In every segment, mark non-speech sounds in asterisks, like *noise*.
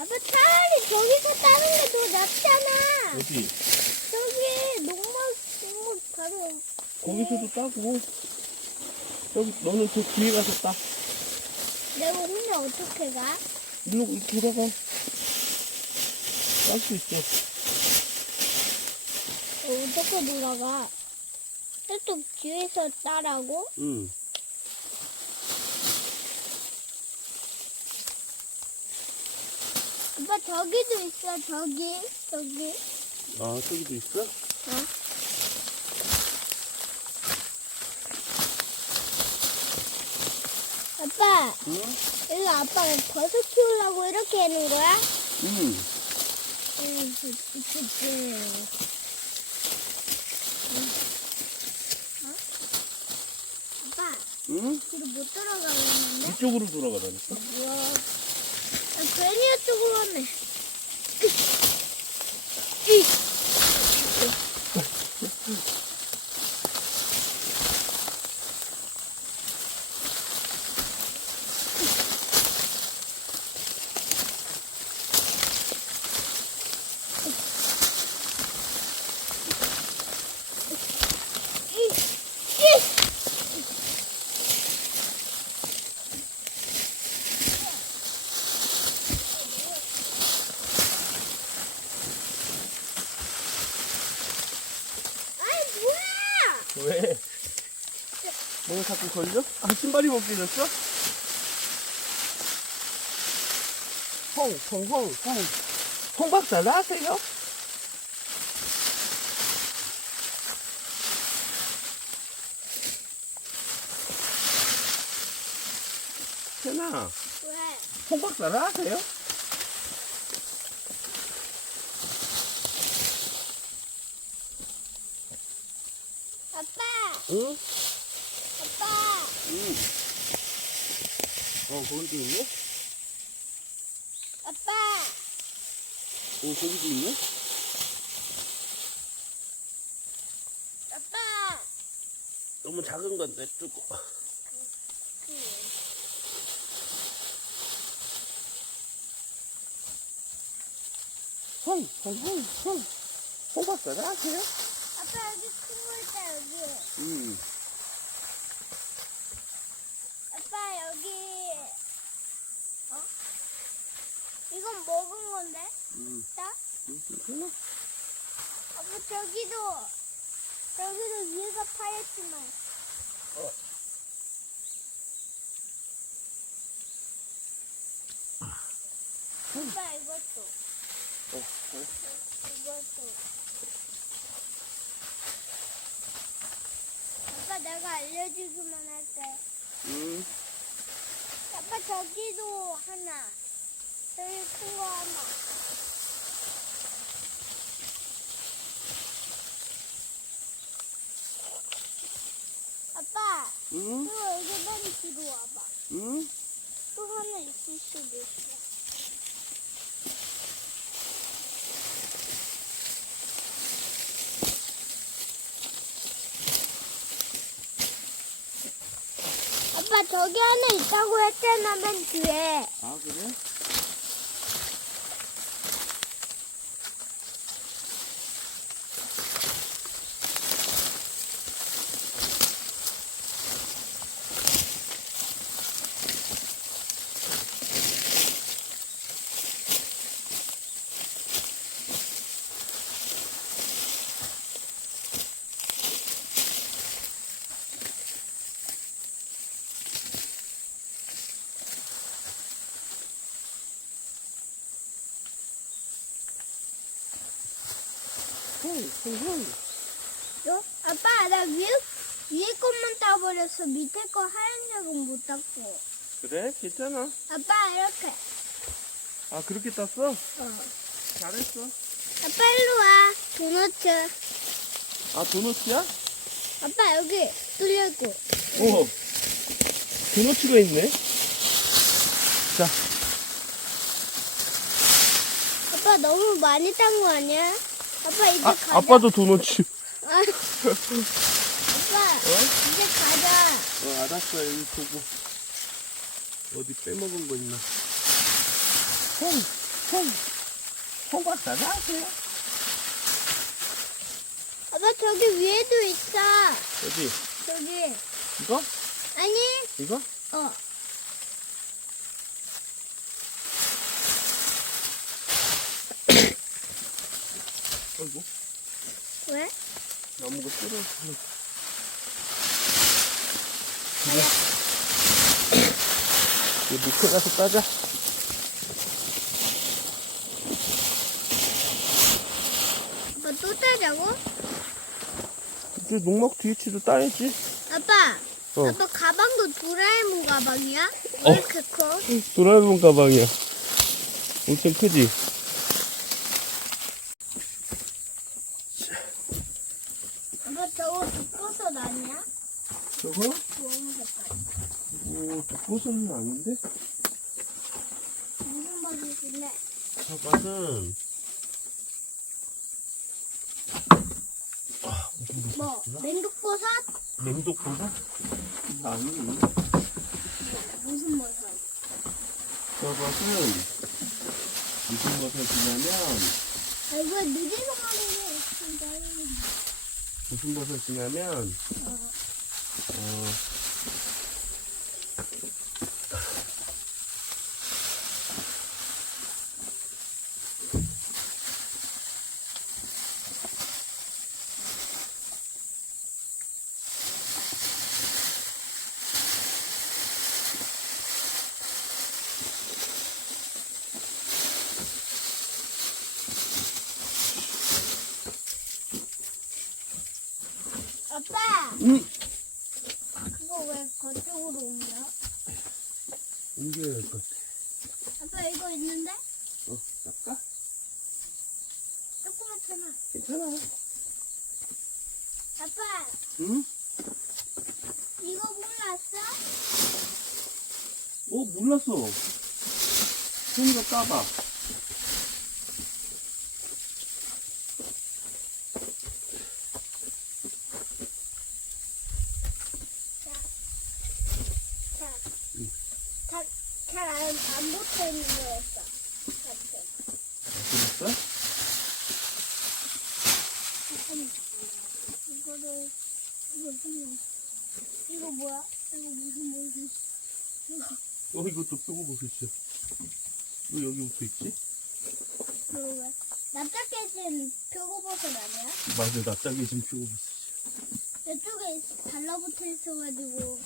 아빠 차라리 저기서 따는 게 더 낫잖아. 어디? 저기 농막 농막 바로 거기서도 따고. 여기 너는 저 뒤에 가서 따. 내가 혼자 어떻게 가? 일로 돌아가. 딸 수 있어. 어떻게 돌아가? 저쪽 뒤에서 따라고? 응. 아빠 저기도 있어 저기 저기 아, 저기도 있어? 어? 아빠 응. 이거 아빠가 버섯 키우려고 이렇게 하는 거야? 응. 응, 그, 그. 어? 아빠 응? 뒤로 못 들어가겠는데? 이쪽으로 돌아가라니까. 우와 아, 괜히 이쪽으로 왔네 이. 이. 이. 아이 뭐야? 왜? 내가 자꾸 걸려? 아, 신발이 벗겨졌어? 홍, 홍, 홍, 홍. 홍 박사 나세요? 세나, 왜? 홍 박사 나세요? 아빠, 응? 아빠, 응. 어, 거기도 있네? 아빠. 어, 거기도 있네? 아빠. 너무 작은 건 냅두고. 홍, 홍, 홍, 홍. 홍 박사 나세요? 아빠 여기 큰거 있다 여기. 응. 아빠 여기. 어? 이건 먹은 건데? 응. 자, 응, 괜찮아. 아빠 저기도 저기도 위에가 파였지만. 어. 아빠 이것도 어, 어. 이것도. 아빠 내가 알려주기만 할게. 응. 아빠 저기도 하나. 저기 큰 거 하나. 아빠, 응? 또 여기 맨 뒤로 와봐. 응? 또 하나 있을 수도 있어. 아빠 저기 하나 있다고 했잖아 맨 뒤에. 아, 그래? 홍, 홍, 홍. 어? 아빠 나 위에 위에 것만 따버렸어 밑에 거 하얀색은 못 땄고. 그래? 괜찮아. 아빠 이렇게. 아, 그렇게 땄어? 어. 잘했어. 아빠 일로 와. 도너츠. 아, 도넛이야? 아빠 여기 뚫려 있고. 오. 도넛가 있네. 자, 아빠 너무 많이 딴 거 아니야? 아빠 이제 아, 가자. 아빠도 도넛. 아. *laughs* 아빠 이제 가자. 어, 알았어. 여기 보고. 어디 빼먹은 거 있나? 홍, 손, 손바닥 나세요. 아빠 저기 위에도 있어. 여기, 저기. 이거? 아니, 이거? 어. 아이고, 왜? 나무가. 아야. 이거 밑에 가서 따자. 아빠 또 따자고? 이제 농막 뒤치도 따야지. 아빠. 어. 아빠 가방도 도라에몽 가방이야? 어. 왜 이렇게 커? 도라에몽 가방이야. 엄청 크지? 아빠 저거 독버섯 아니야? 저거? 주황 색깔. 오, 독고소는 아닌데? 무슨 버섯인데? 저것은, 뭐? 맹독버섯? 냉독보다? 아니, 무슨 버섯? 저것은, 무슨 버섯이냐면, 아 이거 느리서 말해. 무슨 버섯이냐면, 어. 어, 아빠! 음! 그거 왜 거쪽으로 옮겨? 옮겨야 될 것 같아. 아빠 이거 있는데? 어, 닦아? 조그맣잖아. 괜찮아. 아빠 응? 이거 몰랐어? 어, 몰랐어. 손으로 까봐. 자, 자, 잘안 안 붙어 있는 거였어. 그랬어? 이거를 이거 좀 이거 뭐야? 이거 무슨 무슨? 어, 이것도 끄고 보셨죠? 왜 여기 붙어 있지? 이거 왜? 납작해진 표고버섯 아니야? 맞아, 납작이 지금 끄고 있어. 이쪽에 달라붙어 있어가지고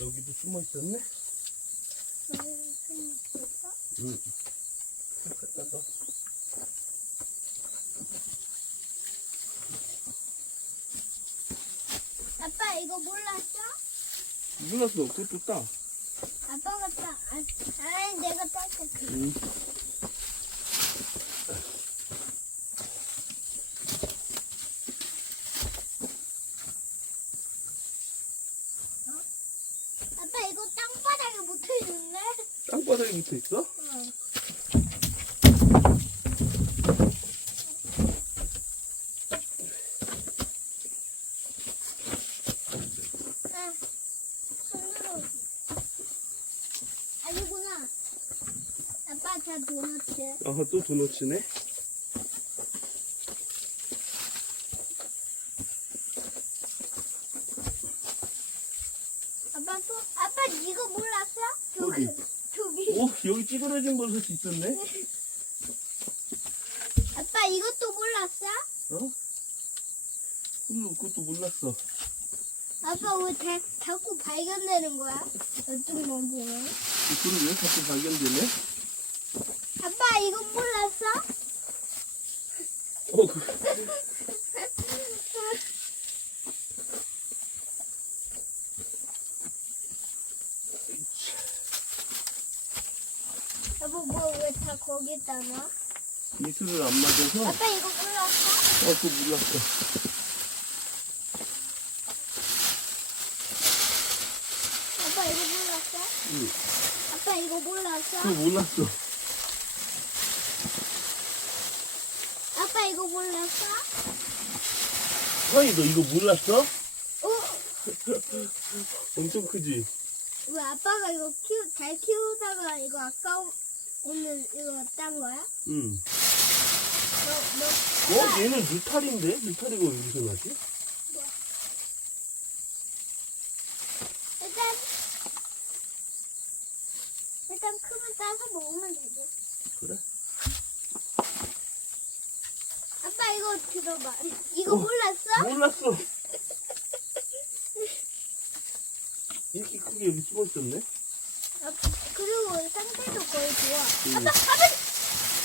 여기도 숨어 있었네? 응. 갖다 놔. 아빠 이거 몰랐어? 몰랐어, 그것도 따. 아빠가 따. 아, 아니 내가 딸게. 응. 아빠 이거 땅바닥에 붙어 있는데? 땅바닥에 붙어 있어? 아, 손으로. 아니구나. 아빠 자 도넛츠. 아, 또 도넛이네? 아빠 또 아빠 이거 몰랐어? 어디? 오, 여기 찌그러진 버섯이 있었네? *laughs* 아빠 이것도 몰랐어? 어? 응, 그것도 몰랐어. 아빠 왜 자, 자꾸 발견되는 거야? 이쪽만 보면. 그걸 왜 자꾸 발견되네? 아빠 이거 몰랐어? 어, 그, *laughs* 왜 다 거기다 놔? 이슬을 안 맞아서, 아빠 이거 몰랐어? 어, 그거 몰랐어. 아빠 이거 몰랐어? 응, 아빠 이거 몰랐어? 그거 몰랐어. 아빠 이거 몰랐어? 서희, 너 이거 몰랐어? 어? *laughs* 엄청 크지? 왜 아빠가 이거 키우, 잘 키우다가 이거 아까 오늘 이거 딴 거야? 응. 너, 너, 어, 얘는 느타리인데? 느타리가 왜 여기서 나지? 일단, 일단 크면 따서 먹으면 되지. 그래? 아빠 이거 들어봐. 이거 어. 몰랐어? 몰랐어. *laughs* 이렇게 크게 여기 숨어 있었네? 아, 그리고 상태도 거의 좋아. 음. 아빠, 아빠,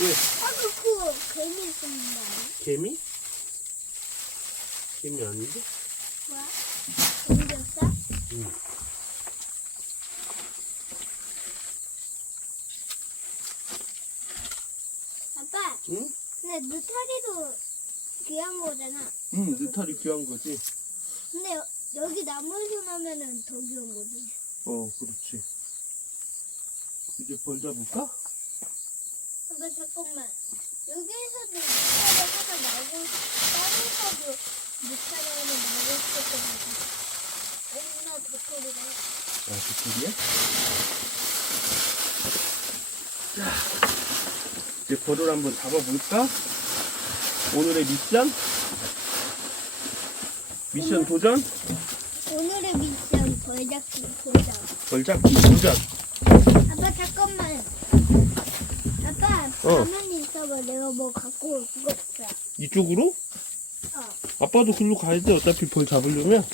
왜? 아빠 그 괜히 있었는 거 아니야? 개미? 개미 아닌데? 뭐야? 생겼어? 응. 아빠, 응? 근데 느타리도 귀한 거잖아. 응, 느타리 귀한 거지. 근데 여, 여기 나무에서 나면은 더 귀한 거지. 어, 그렇지. 이제 벌 잡을까? 아빠 잠깐만. 여기에서도 느타리 하나 나고 땅에서도 느타리 하나 나고 있을 것 같아. 엄마 도토리가. 아, 그쪽이야? 자, 이제 벌을 한번 잡아볼까? 오늘의 미션? 미션 도전? 오늘의 미션 벌잡기 보자. 벌 잡기 도전. 아빠 잠깐만. 아빠 어. 가만히 있어봐. 내가 뭐 갖고 올 수가 없어. 이쪽으로? 어. 아빠도 글로 가야 돼. 어차피 벌 잡으려면.